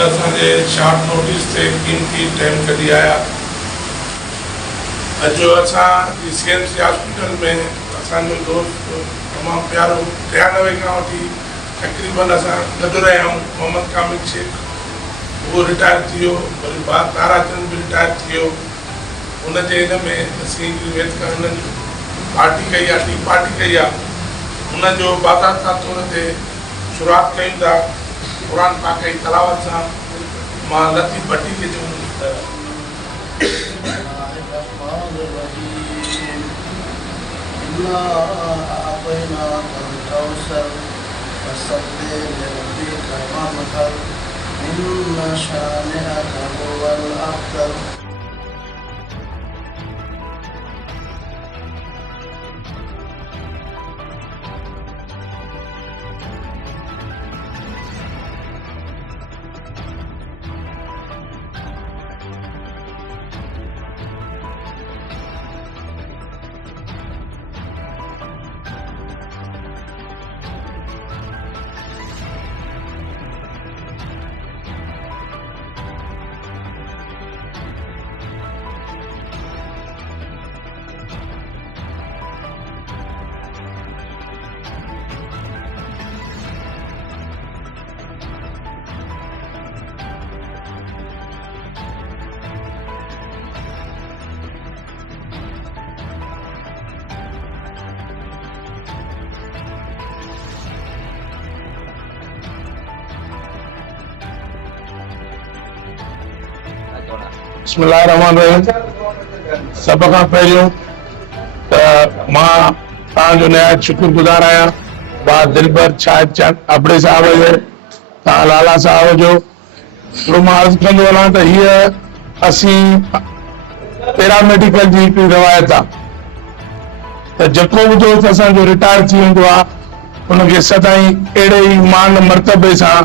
असांजे short notice से कीमती टाइम कढी आया। अॼु असां CNC हॉस्पिटल में असांजो दोस्त तमामु प्यारो 93 खां वठी तक़रीबन असां गॾु रहिया आहियूं। मोहम्मद कामिल शेख वो रिटायर थी वियो, वरी बाद ताराचंद भी रिटायर थी वियो। उनजे हिन में असीं हुननि पार्टी कई आहे, टी पार्टी कई आहे। उनजो बाज़ाब्ता तौर ते शुरूआत कयूं था क़ुरान पाक जी तलावत सां। मां लतीफ़ भट्टी खे चऊं बिस्मिल्लाहिर्रहमानिर्रहीम। सब खां पहिरियों मां तव्हांजो नहायत शुक्रगुज़ार आहियां। बाद दिलबर शाहिद अबड़े साहब जो, तव्हां लाला साहब जो। मां अर्ज़ु कंदो वञां त हीअ असीं पैरामेडिकल जी हिकिड़ी रवायत आहे त जेको बि दोस्त असांजो रिटायर थी वेंदो आहे उनखे सदाईं अहिड़े ई मान मर्तबे सां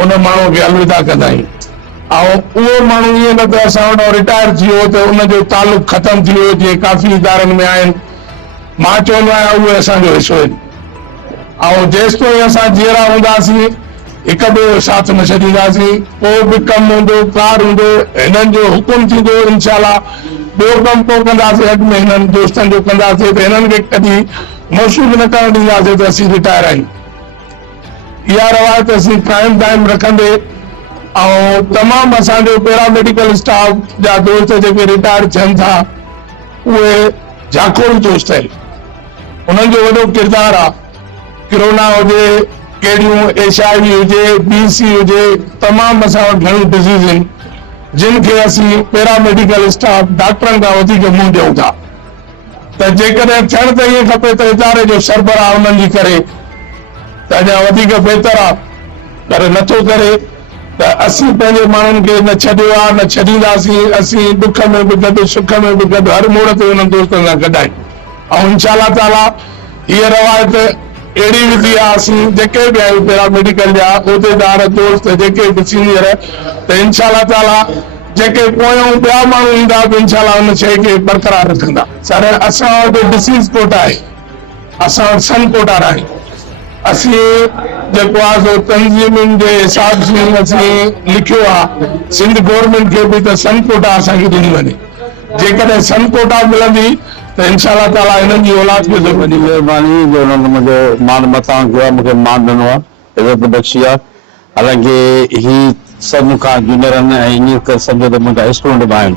उन माण्हू खे अलविदा कंदा आहियूं। उहो माण्हू ईअं न त असां वटि रिटायर थी वियो त उनजो तालुक ख़तम थी वियो, जीअं काफ़ी इदारनि में आहिनि। मां चवंदो आहियां उहे असांजो हिसो आहिनि। जेसिताईं असां जीअरा हूंदासीं हिक ॿिए जो साथ न छॾींदासीं। पोइ बि कमु हूंदो, कार हूंदो, हिननि जो हुकुम थींदो इंशाअल्लाह ॿियो कमु पोइ कंदासीं। अॻु में हिननि दोस्तनि जो कंदासीं त हिननि खे कॾहिं मौसूल न करणु ॾींदासीं त असीं रिटायर आहियूं। इहा रवायत असीं क़ाइम दाइम रखंदे तमाम असांजो पैरामेडिकल स्टाफ जा दोस्त जेके रिटायर थियनि था उहे जाखोड़ दोस्त आहिनि। उन्हनि जो वॾो किरदारु आहे। कोरोना हुजे, कहिड़ियूं HIV हुजे, BC हुजे, तमामु असां वटि घणियूं डिज़ीज़ आहिनि जिन खे असीं पैरामेडिकल स्टाफ डॉक्टरनि खां वधीक मुंहुं ॾियूं था। त जेकॾहिं थियणु त ईअं खपे त इदारे जो सरबराह उन्हनि जी करे त अञा वधीक बहितर आहे, पर नथो करे त असीं पंहिंजे माण्हुनि खे न छॾियो आहे, न छॾींदासीं। असीं दुख में बि गॾु, सुख में बि गॾु, हर मोड़ ते हुननि दोस्तनि सां गॾु आहियूं। इंशाअल्लाह ताला हीअ रवायत अहिड़ी विधी आहे। असीं जेके बि आहियूं पैरामेडिकल जा उहिदेदार दोस्त जेके बि सीनियर, त इंशाअल्लाह ताला जेके पोयों ॿिया माण्हू ईंदा बि इंशाअल्लाह हुन शइ खे बरक़रार रखंदा। सर असां वटि डिसीज़ कोटा आहे, असां वटि सन कोटा आहे। असीं जेको आहे सो तंज़ीमुनि जे हिसाब सां असीं लिखियो आहे सिंध गवर्नमेंट खे बि त सन कोटा असांखे ॾिनी वञे। जेकॾहिं सन कोटा मिलंदी त इंशाअल्लाह ताला हिननि जी औलाद खे ज़रूरु वॾी महिरबानी जो उन्हनि मुंहिंजो मान मतां कयो आहे, मूंखे मान ॾिनो आहे, इज़त बख़्शी आहे। हालांकि ही सभु मूंखां जूनियर आहिनि ऐं ईअं करे सम्झो त मुंहिंजा स्टूडेंट बि आहिनि।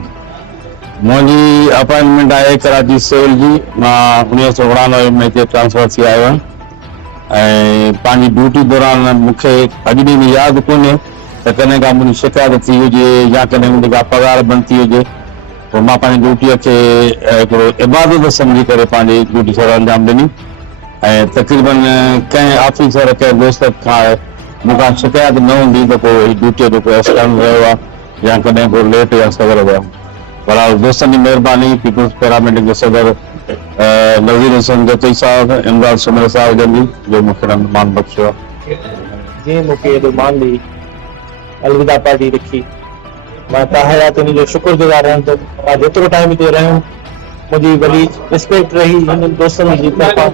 मुंहिंजी अपॉइंटमेंट आहे कराची सिविल जी। मां 1989 में हिते ट्रांसफर थी आयो आहियां ऐं पंहिंजी ड्यूटी दौरान मूंखे अॼु ॾींहुं में यादि कोन्हे त कॾहिं का मुंहिंजी शिकायत थी हुजे या कॾहिं मुंहिंजी का पघार बंदि थी हुजे। पोइ मां पंहिंजी ड्यूटीअ खे हिकिड़ो इबादत सम्झी करे पंहिंजी ड्यूटी खे अंजाम ॾिनी ऐं तक़रीबन कंहिं ऑफिसर कंहिं दोस्त खां मूंखां शिकायत न हूंदी त पोइ ड्यूटीअ जो कोई असर न रहियो आहे या कॾहिं को लेट या सवेर वियो। बहरहाल दोस्तनि जी महिरबानी, पीपुल्स पैरामेडिकल जो सदर नज़ीर हसन जती साहब, इमरान सुमेर साहब जन जो मूंखे मान बख़्शियो आहे। जी मूंखे एॾो मान ॾेई अलविदा पार्टी रखी, मां ताहयात उन जो शुक्रगुज़ार आहियां। तो मां जेतिरो टाइम हिते रहियो मुंहिंजी वॾी रिस्पेक्ट रही हिननि दोस्तनि जी तरफ़ां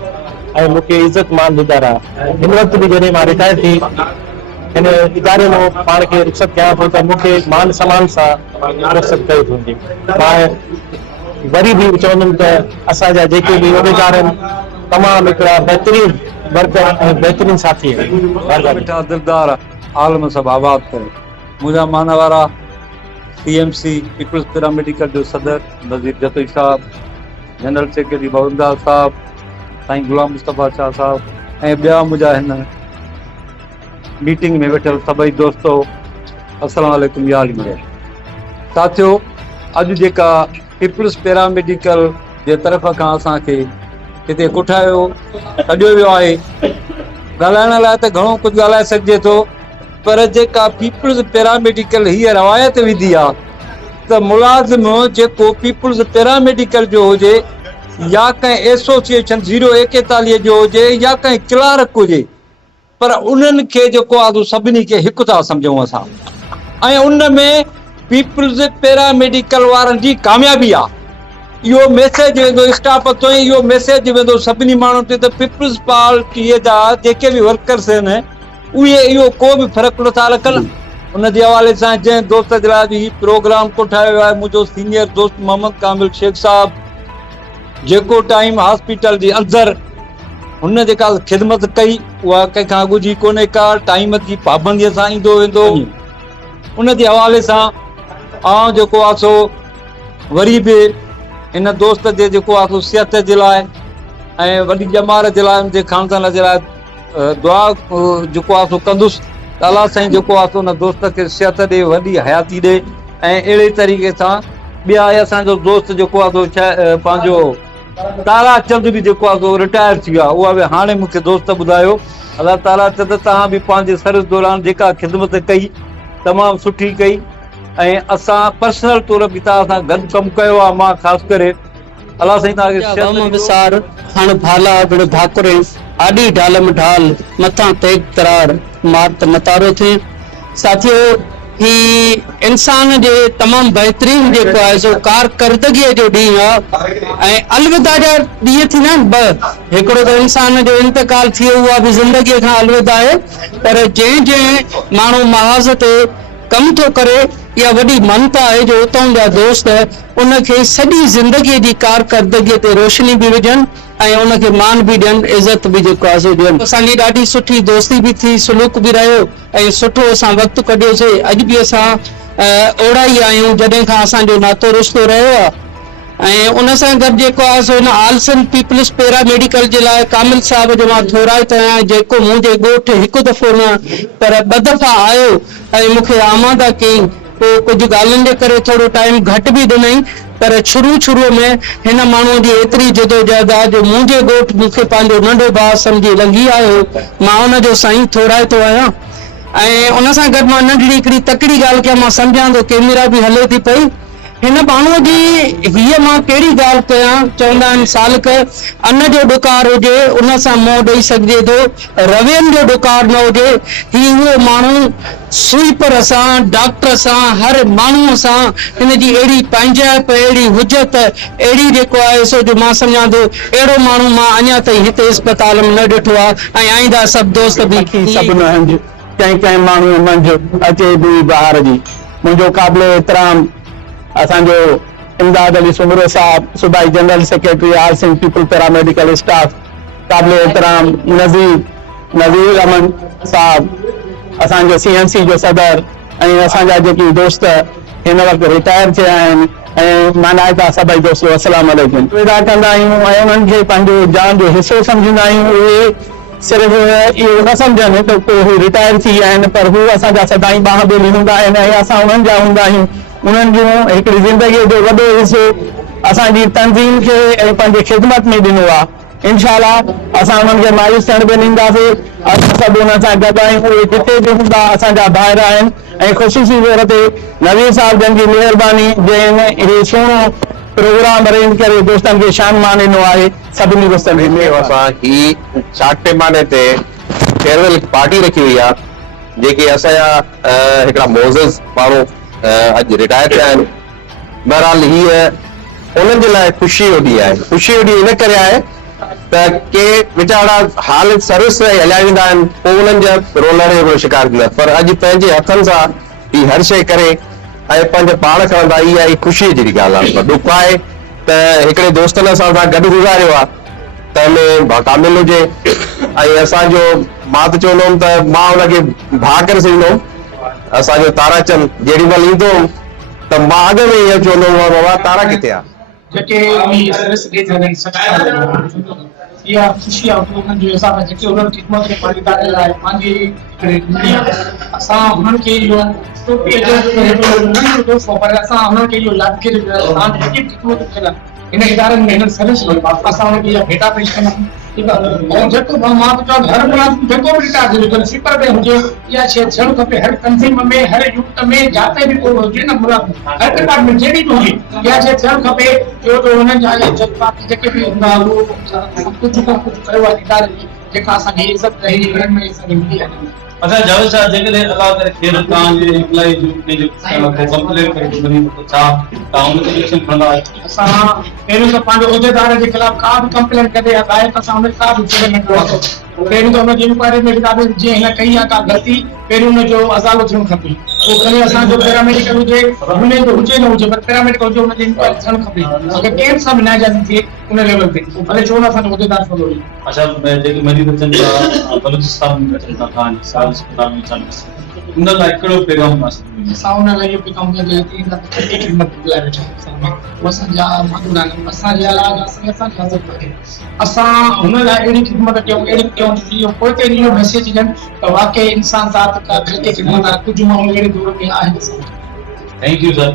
ऐं मूंखे इज़त मान ॾींदा रहा। हिन वक़्तु बि जॾहिं मां रिटायर थी हिन इदारे मां पाण खे रुख़सत कयां थो त मूंखे मान सम्मान सां रुख़सत कयो थो मां वरी बि चवंदुमि त असांजा जेके बि उहिदेदार आहिनि तमामु हिकिड़ा बहितरीन वर्कर ऐं बहितरीन साथी आहिनि। बेटा दिलदार आलम सब आबाद करे मुझा माना वारा CMC पीपल्स पैरामेडिकल जो सदर नज़ीर जतई साहब, जनरल सेक्रेटरी भवनदार साहब, साईं गुलाम मुस्तफ़ा शाह साहब ऐं ॿिया मुंहिंजा हिन मीटिंग में वेठल सभई दोस्तो, अस्सलाम वालेकुम या अली मरे साथियो। अॼु जेका पीपल्स पैरामेडिकल जे तरफ़ खां असांखे हिते कुठायो कढियो वियो आहे, ॻाल्हाइण लाइ त घणो कुझु ॻाल्हाए सघिजे थो, पर जेका पीपल्स पैरामेडिकल हीअ रवायत विधी आहे त मुलाज़िम जेको पीपल्स पैरामेडिकल जो हुजे या कंहिं एसोसिएशन 041 जो हुजे या कंहिं क्लार्क हुजे, पर उन्हनि खे जेको आहे सभिनी खे हिकु था सम्झूं असां, ऐं उन में पीपल्स पैरामेडिकल वारनि जी कामयाबी आहे। इहो मैसेज वेंदो स्टाफ ताईं, इहो मैसेज वेंदो सभिनी माण्हुनि ते त पीपल्स पार्टीअ जा जेके बि वर्कर्स आहिनि उहे इहो को बि फ़र्क़ु नथा रखनि। उन जे हवाले सां जंहिं दोस्त जे लाइ बि प्रोग्राम कोठायो वियो आहे मुंहिंजो सीनियर दोस्त मोहम्मद कामिल शेख साहब, जेको टाइम हॉस्पिटल जे अंदरि हुन जेका ख़िदमत कई उहा कंहिंखां अॻु जी कोन्हे का, टाइम जी पाबंदीअ सां ईंदो वेंदो। उन जे हवाले सां आउं जेको आहे सो वरी बि इन दोस्त जे जेको आहे सो सिहत जे लाइ ऐं वॾी ॼमार जे लाइ उनजे ख़ानदान जे लाइ दुआ जेको आहे सो कंदुसि त अलाह साईं जेको आहे सो उन दोस्त खे सिहत ॾे, वॾी हयाती ॾे। ऐं अहिड़े तरीक़े सां ॿिया आहे असांजो दोस्त जेको आहे सो पंहिंजो तारा चंद बि जेको आहे सो रिटायर थी वियो आहे, उहा बि हाणे मूंखे दोस्त ॿुधायो। अलाह तारा चंद तव्हां बि पंहिंजे सर्विस दौरान जेका ख़िदमत कई तमामु सुठी कई ऐं असां पर्सनल तौर बि तव्हां सां गॾु कमु कयो आहे। मां ख़ासि करे अलाह साईं तव्हांखे विसार हण भाला बिड़ भाकुरे आॾी ढालम ढाल मथां तेग तरार मार त मतारो थिए। साथियो ही इंसान जे तमामु बहितरीन जेको आहे सो कारकर्दगीअ जो ॾींहुं आहे ऐं अलविदा जा ॾींहं थींदा आहिनि ॿ, हिकिड़ो त इंसान जो इंतकाल थी वियो, उहा बि ज़िंदगीअ खां अलविदा आहे, पर जंहिं माण्हू महाज़ ते कमु थो करे या वॾी मनता आहे जो उतां जा दोस्त उनखे सॼी ज़िंदगीअ जी कारकर्दगीअ ते रोशनी बि विझनि ऐं उनखे मान बि ॾियनि, इज़त बि जेको आहे सो ॾियनि। असांजी ॾाढी सुठी दोस्ती बि थी, सुलूक बि रहियो ऐं सुठो असां वक़्तु कढियोसीं। अॼु बि असां ओड़ा ई आहियूं जॾहिं खां असांजो नातो रिश्तो रहियो आहे। ऐं उन सां गॾु जेको आहे सो हिन आलसन पीपल्स पैरामेडिकल जे लाइ कामिल साहिब जो मां थोराइत आहियां, जेको मुंहिंजे ॻोठ हिकु दफ़ो न पर ॿ दफ़ा आयो ऐं मूंखे आमादा कई। पोइ कुझु ॻाल्हियुनि जे करे थोरो टाइम घटि बि ॾिनई, पर शुरू में हिन माण्हूअ जी एतिरी जदोजहद आहे जो मुंहिंजे ॻोठ मूंखे पंहिंजो नंढो भाउ सम्झी लंघी आयो, मां उनजो साईं थोराइतो आहियां। ऐं उन सां गॾु मां नंढड़ी हिकिड़ी तकड़ी ॻाल्हि कयां, मां सम्झां थो कैमरा बि हले थी पई। हिन माण्हूअ जी हीअ मां कहिड़ी ॻाल्हि कयां, चवंदा आहिनि सालक अन्न जो ॾुकार हुजे उन सां मोह ॾेई सघिजे थो, रवियनि जो ॾुकार न हुजे। ही उहो माण्हू स्वीपर सां, डॉक्टर सां, हर माण्हूअ सां हिन जी अहिड़ी पंहिंजाइप, अहिड़ी हुजत, अहिड़ी जेको आहे सो जो मां सम्झां थो अहिड़ो माण्हू मां अञा ताईं हिते इस्पताल में न ॾिठो आहे। ऐं आईंदा सभु दोस्त बि सभु कंहिं कंहिं माण्हू मंझि अचे बि ॿाहिरि जी। मुंहिंजो क़ाबिल एतिराम असांजो इमदाद अली सुमरो साहब, सूबाई जनरल सेक्रेटरी आल सिंध पीपल पैरामेडिकल स्टाफ, क़ाबिल एतिराम नज़ीर अमन साहब, असांजो CMC जो सदर, ऐं असांजा जेके दोस्त हिन वक़्तु रिटायर थिया आहिनि ऐं मानाइता सभई दोस्त, अस्सलाम वालेकुम। विदा कंदा आहियूं ऐं उन्हनि खे पंहिंजो जान जो हिसो सम्झंदा आहियूं। उहे सिर्फ़ु इहो न सम्झनि त को हू रिटायर थी विया आहिनि, पर हू असांजा सदाईं बाह ॿेली हूंदा आहिनि ऐं असां उन्हनि जा हूंदा आहियूं। उन्हनि जूं हिकिड़ी ज़िंदगीअ जो वॾो हिसो असांजी तंज़ीम खे ऐं पंहिंजी ख़िदमत में ॾिनो आहे। इंशाअल्लाह असां उन्हनि खे मायूस थियण बि ॾींदासीं। असां सभु उन्हनि सां गॾु आहियूं, उहे जिते बि हूंदा असांजा ॿाहिरि आहिनि। ऐं ख़ुशूसी तौर ते नवीर साहिब जन जी महिरबानी, जंहिं इहो सुहिणो प्रोग्राम अरेंज करे दोस्तनि खे शान मान ॾिनो आहे, सभिनी दोस्तनि खे असां ही चाट पैमाने ते फेयरवेल पार्टी रखी हुई आहे, जेके असांजा हिकिड़ा मोज़िज़ माण्हू अॼु रिटायर थिया आहिनि। बहरहाल हीअ उन्हनि जे लाइ ख़ुशी जो ॾींहुं आहे। ख़ुशी जो ॾींहुं इन करे आहे त के वीचारा हाल सर्विस हलाए वेंदा आहिनि, पोइ उन्हनि जा रोलण जो शिकार थींदा, पर अॼु पंहिंजे हथनि सां ही हर शइ करे ऐं पंहिंजे पाण खणंदा, इहा ई ख़ुशीअ जहिड़ी ॻाल्हि आहे। पर ॾुख आहे त हिकिड़े दोस्तनि असां सां गॾु गुज़ारियो आहे, तंहिंमें तामिल हुजे ऐं असांजो मां त चवंदुमि त मां हुनखे भाउ करे सघंदुमि। असांजो ताराचंद जेॾी महिल ईंदो त मां अॻ में इहो चवंदो हुउमि, बाबा तारा किथे आहे? जेके सर्विस ॾेई सघनि इहा ख़ुशी आहे उन्हनि जो हिसाब सां जेके उन्हनि ख़िदमत में भागीदार लाइ पंहिंजी असां हुननि खे इहो पर असां हुननि खे इहो यादगिरी तव्हां जेकी ख़िदमत कयल इन इदारनि में हिननि सर्विस असां हुनखे इहा भेटा पेश कंदा आहियूं। ठीकु आहे, ऐं जेको मां त चवां हर मुलाज़िम जेको बि रिटायर हुजे फिकर में हुजे, इहा शइ थियणु खपे हर तंज़ीम में, हर यूनिट में, जिते बि को हुजे न मुलाज़िम, हर डिपार्टमेंट जहिड़ी बि हुजे, इहा शइ थियणु खपे। जो हुननि जा जज़्बात जेके बि हूंदा उहो कुझु न कुझु कयो आहे इदारे में, जेका असांखे इज़त रही हिननि में असांखे मिली आहे। अच्छा जावेद साहब, जेकॾहिं अलाह करे खेर तव्हांजे इम्प्लॉई जो कंप्लेन करे वञे त छा तव्हां उन ते एक्शन खणंदा आहियो? असां पहिरियों त पंहिंजे उहिदेदार जे ख़िलाफ़ का बि कंप्लेन कॾहिं आहे त असां हुन का बि जुर्म न कयो। पहिरियों त हुनजी इंक्वायरी में किताब जीअं हिन कई आहे का ग़लती, पहिरियों हुनजो अज़ालो थियणु खपे। पोइ खणी असांजो पैरामेडिकल हुजे, हुन जो हुजे न हुजे, पर पैरामेडिकल हुजे हुनजी इंक्वायरी थियणु खपे। अगरि कंहिं सां बि नाइंजाइज़ी थिए उन लेवल ते भले छो न असांजो उहिदेदार छो हुजे। अच्छा, जेके मरीज़ अचनि था बलूचिस्तान में अचनि था तव्हांजे साल अस्पताल में अचनि, उन लाइ कहिड़ो पैगाम आहे? असां हुन लाइ इहो पैगाम ॾियणु चाहियूं था त ख़िदमत लाइ वेठा आहियूं। असांजा माण्हू आहिनि, असांजे अलावा असांजी हाज़िर आहे। असां हुन लाइ अहिड़ी ख़िदमत कयूं, अहिड़ी कयूं इहो पोइ ते इहो मैसेज ॾियनि त वाक़ई इंसान ज़ात का ख़िदमत आहे। कुझु माण्हू अहिड़े दौर में आहिनि। Thank you sir.